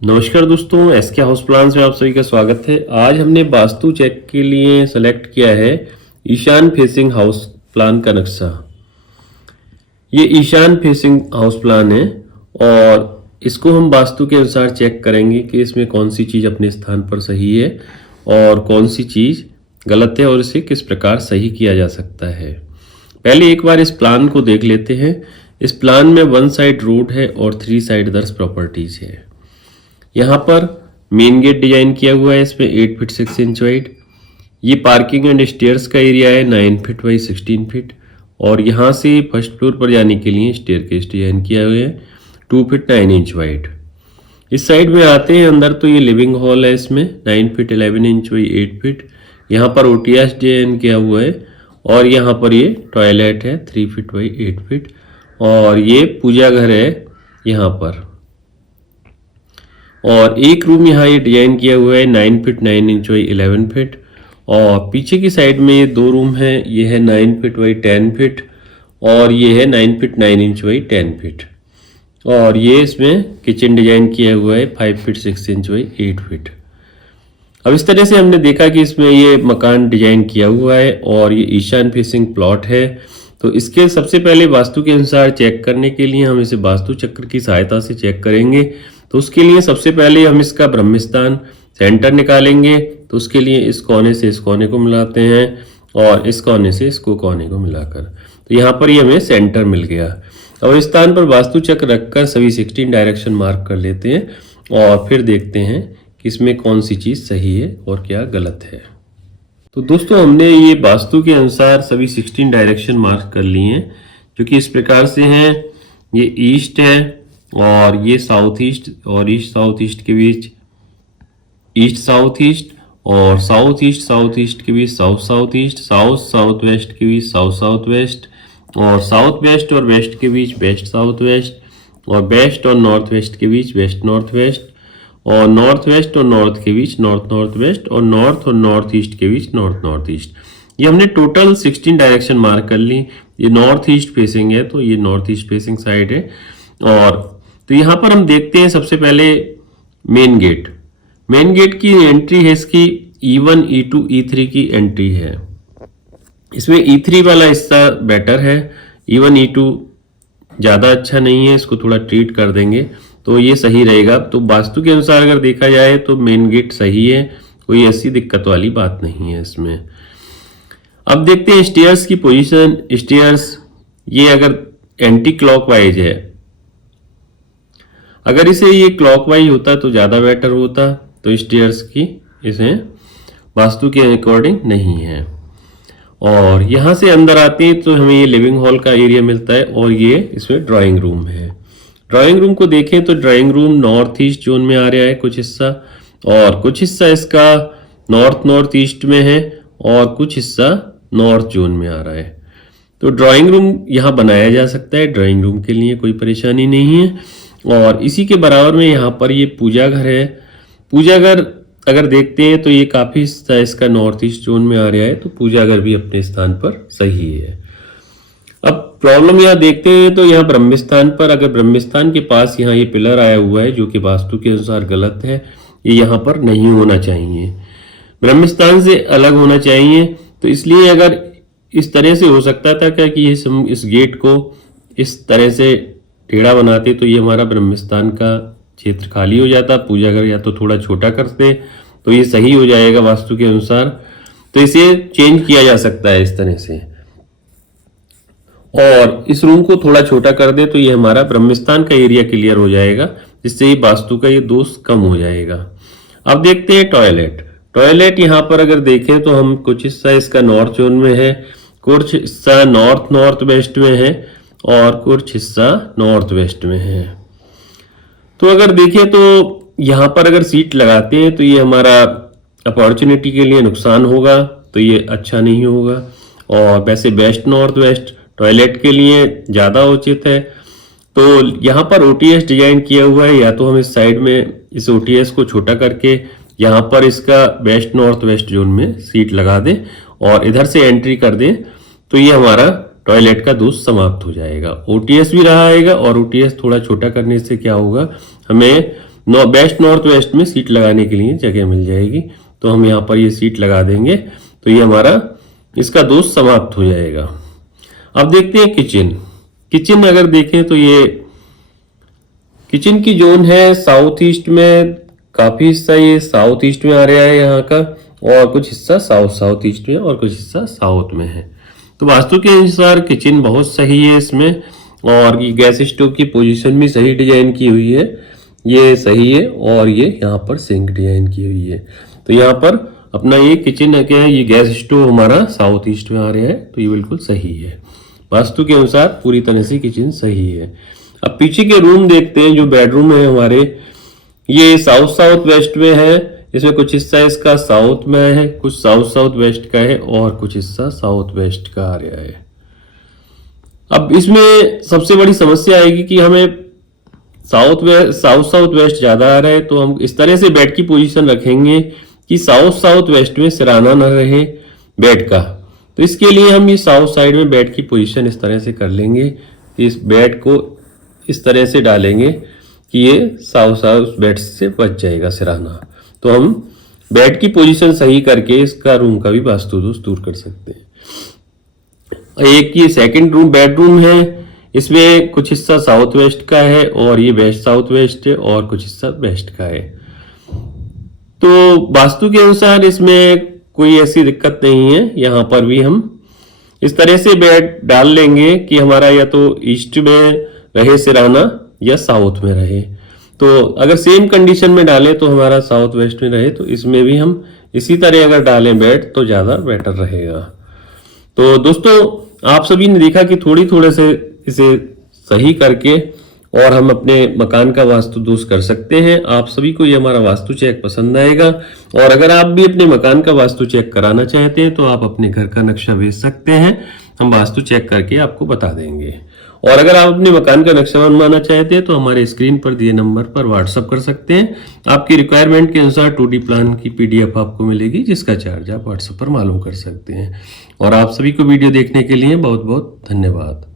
नमस्कार दोस्तों, SK house plans में आप सभी का स्वागत है। आज हमने वास्तु चेक के लिए सेलेक्ट किया है ईशान फेसिंग हाउस प्लान का नक्शा। ये ईशान फेसिंग हाउस प्लान है और इसको हम वास्तु के अनुसार चेक करेंगे कि इसमें कौन सी चीज़ अपने स्थान पर सही है और कौन सी चीज़ गलत है और इसे किस प्रकार सही किया जा सकता है। पहले एक बार इस प्लान को देख लेते हैं। इस प्लान में 1 साइड रोड है और 3 साइड अदर्स प्रॉपर्टीज है। यहाँ पर मेन गेट डिजाइन किया हुआ है, इसमें 8 फीट 6 इंच वाइड। ये पार्किंग एंड स्टेयर्स का एरिया है 9 फीट बाई 16 फीट और यहाँ से फर्स्ट फ्लोर पर जाने के लिए स्टेयरकेस डिजाइन किया हुआ है 2 फीट 9 इंच वाइड। इस साइड में आते हैं अंदर तो ये लिविंग हॉल है, इसमें 9 फीट 11 इंच बाई 8 फीट। यहाँ पर ओटीएस डिजाइन किया हुआ है और यहाँ पर ये टॉयलेट है 3 फीट बाई 8 फीट और ये पूजा घर है यहाँ पर। और एक रूम यहाँ ये डिजाइन किया हुआ है 9 फीट 9 इंच बाई 11 फीट और पीछे की साइड में ये 2 रूम है, ये है 9 फीट बाई 10 फीट और ये है 9 फीट 9 इंच बाई 10 फीट और ये इसमें किचन डिजाइन किया हुआ है 5 फीट 6 इंच बाई 8 फीट। अब इस तरह से हमने देखा कि इसमें ये मकान डिजाइन किया हुआ है और ये ईशान फेसिंग प्लॉट है। तो इसके सबसे पहले वास्तु के अनुसार चेक करने के लिए हम इसे वास्तु चक्र की सहायता से चेक करेंगे। तो उसके लिए सबसे पहले हम इसका ब्रह्मस्थान सेंटर निकालेंगे। तो उसके लिए इस कोने से इस कोने को मिलाते हैं और इस कोने से इसको कोने को मिलाकर तो यहाँ पर ये हमें सेंटर मिल गया। अब इस स्थान पर वास्तु चक्र रखकर सभी 16 डायरेक्शन मार्क कर लेते हैं और फिर देखते हैं कि इसमें कौन सी चीज़ सही है और क्या गलत है। तो दोस्तों, हमने ये वास्तु के अनुसार सभी 16 डायरेक्शन मार्क कर लिए हैं, जो कि इस प्रकार से हैं। ये ईस्ट है और ये साउथ ईस्ट और ईस्ट साउथ ईस्ट के बीच ईस्ट साउथ ईस्ट और साउथ ईस्ट के बीच south south east, south south west के बीच साउथ साउथ वेस्ट और साउथ वेस्ट और वेस्ट के बीच वेस्ट साउथ वेस्ट और वेस्ट और नॉर्थ वेस्ट के बीच वेस्ट नॉर्थ वेस्ट और नॉर्थ वेस्ट और नॉर्थ के बीच नॉर्थ नॉर्थ वेस्ट और नॉर्थ ईस्ट के बीच नॉर्थ नॉर्थ ईस्ट। ये हमने टोटल 16 डायरेक्शन मार्क कर ली। ये नॉर्थ ईस्ट फेसिंग है तो ये नॉर्थ ईस्ट फेसिंग साइड है। और तो यहाँ पर हम देखते हैं सबसे पहले मेन गेट की एंट्री है, इसकी E1 E2 E3 की एंट्री है। इसमें E3 वाला हिस्सा बेटर है, E1 E2 ज़्यादा अच्छा नहीं है, इसको थोड़ा ट्रीट कर देंगे तो ये सही रहेगा। तो वास्तु के अनुसार अगर देखा जाए तो मेन गेट सही है, कोई ऐसी दिक्कत वाली बात नहीं है इसमें। अब देखते हैं स्टेयर्स की पोजीशन। स्टेयर्स ये अगर एंटी क्लॉकवाइज है, अगर इसे ये क्लॉकवाइज होता तो ज़्यादा बेटर होता। तो स्टेयर्स की इसे वास्तु के अकॉर्डिंग नहीं है। और यहाँ से अंदर आते हैं तो हमें ये लिविंग हॉल का एरिया मिलता है और ये इसमें ड्राइंग रूम है। ड्राइंग रूम को देखें तो drawing room north east zone में आ रहा है कुछ हिस्सा, और कुछ हिस्सा इसका नॉर्थ ईस्ट में है और कुछ हिस्सा नॉर्थ जोन में आ रहा है। तो ड्राइंग रूम यहाँ बनाया जा सकता है, ड्राइंग रूम के लिए कोई परेशानी नहीं है। और इसी के बराबर में यहाँ पर ये पूजा घर है। पूजा घर अगर देखते हैं तो ये काफ़ी हिस्सा इसका नॉर्थ ईस्ट जोन में आ रहा है, तो पूजा घर भी अपने स्थान पर सही है। अब प्रॉब्लम यहाँ देखते हैं तो यहाँ ब्रह्मस्थान पर, अगर ब्रह्मस्थान के पास यहाँ ये पिलर आया हुआ है जो कि वास्तु के अनुसार गलत है, ये यहाँ पर नहीं होना चाहिए, ब्रह्मस्थान से अलग होना चाहिए। तो इसलिए अगर इस तरह से हो सकता था क्या कि इस गेट को इस तरह से टेढ़ा बनाते तो ये हमारा ब्रह्मस्थान का क्षेत्र खाली हो जाता। पूजा घर या तो थोड़ा छोटा करते तो ये सही हो जाएगा वास्तु के अनुसार। तो इसे चेंज किया जा सकता है इस तरह से, और इस रूम को थोड़ा छोटा कर दे तो ये हमारा ब्रह्मस्थान का एरिया क्लियर हो जाएगा, जिससे ये वास्तु का ये दोष कम हो जाएगा। अब देखते हैं टॉयलेट यहाँ पर अगर देखें तो हम कुछ हिस्सा इसका नॉर्थ जोन में है, कुछ हिस्सा नॉर्थ वेस्ट में है और कुछ हिस्सा नॉर्थ वेस्ट में है। तो अगर देखें तो यहाँ पर अगर सीट लगाते हैं तो ये हमारा अपॉर्चुनिटी के लिए नुकसान होगा, तो ये अच्छा नहीं होगा। और वैसे वेस्ट नॉर्थ वेस्ट टॉयलेट के लिए ज़्यादा उचित है। तो यहाँ पर ओटीएस डिजाइन किया हुआ है, या तो हम इस साइड में इस ओटीएस को छोटा करके यहाँ पर इसका वेस्ट नॉर्थ वेस्ट जोन में सीट लगा दें और इधर से एंट्री कर दें, तो ये हमारा टॉयलेट का दोष समाप्त हो जाएगा। ओटीएस भी रहा आएगा और ओटीएस थोड़ा छोटा करने से क्या होगा, हमें बेस्ट नॉर्थ वेस्ट में सीट लगाने के लिए जगह मिल जाएगी। तो हम यहाँ पर ये सीट लगा देंगे तो ये हमारा इसका दोष समाप्त हो जाएगा। अब देखते हैं किचन अगर देखें तो ये किचन की जोन है साउथ ईस्ट में, काफी हिस्सा ये साउथ ईस्ट में आ रहा है यहाँ का, और कुछ हिस्सा साउथ ईस्ट में और कुछ हिस्सा साउथ में है। तो वास्तु के अनुसार किचन बहुत सही है इसमें, और ये गैस स्टोव की पोजीशन भी सही डिजाइन की हुई है, ये सही है। और ये यहाँ पर सिंक डिजाइन की हुई है। तो यहाँ पर अपना ये किचन है, क्या है, ये गैस स्टोव हमारा साउथ ईस्ट में आ रहा है, तो ये बिल्कुल सही है। वास्तु के अनुसार पूरी तरह से किचन सही है। अब पीछे के रूम देखते हैं। जो बेडरूम है हमारे, ये साउथ वेस्ट में है। इसमें कुछ हिस्सा इसका साउथ में है, कुछ साउथ वेस्ट का है, और कुछ हिस्सा साउथ वेस्ट का आ रहा है। अब इसमें सबसे बड़ी समस्या आएगी कि हमें साउथ वेस्ट ज्यादा आ रहा है, तो हम इस तरह से बेड की पोजीशन रखेंगे कि साउथ वेस्ट में सिराना न रहे बेड का। तो इसके लिए हम ये साउथ साइड में बेड की पोजीशन इस तरह से कर लेंगे, इस बेड को इस तरह से डालेंगे कि ये साउथ बेड से बच जाएगा सिराना। तो हम बेड की पोजीशन सही करके इसका रूम का भी वास्तु दोष दूर कर सकते हैं। एक ये सेकंड रूम बेडरूम है, इसमें कुछ हिस्सा साउथ वेस्ट का है और ये वेस्ट साउथ वेस्ट है, और कुछ हिस्सा वेस्ट का है। तो वास्तु के अनुसार इसमें कोई ऐसी दिक्कत नहीं है। यहाँ पर भी हम इस तरह से बेड डाल लेंगे कि हमारा या तो ईस्ट में रहे सिराना या साउथ में रहे। तो अगर सेम कंडीशन में डालें तो हमारा साउथ वेस्ट में रहे, तो इसमें भी हम इसी तरह अगर डालें बेड तो ज्यादा बेटर रहेगा। तो दोस्तों, आप सभी ने देखा कि थोड़े से इसे सही करके और हम अपने मकान का वास्तु दोष कर सकते हैं। आप सभी को ये हमारा वास्तु चेक पसंद आएगा, और अगर आप भी अपने मकान का वास्तु चेक कराना चाहते हैं तो आप अपने घर का नक्शा भेज सकते हैं, हम वास्तु चेक करके आपको बता देंगे। और अगर आप अपने मकान का नक्शा बनवाना चाहते हैं तो हमारे स्क्रीन पर दिए नंबर पर व्हाट्सएप कर सकते हैं। आपकी रिक्वायरमेंट के अनुसार 2D प्लान की PDF आपको मिलेगी, जिसका चार्ज आप व्हाट्सएप पर मालूम कर सकते हैं। और आप सभी को वीडियो देखने के लिए बहुत बहुत धन्यवाद।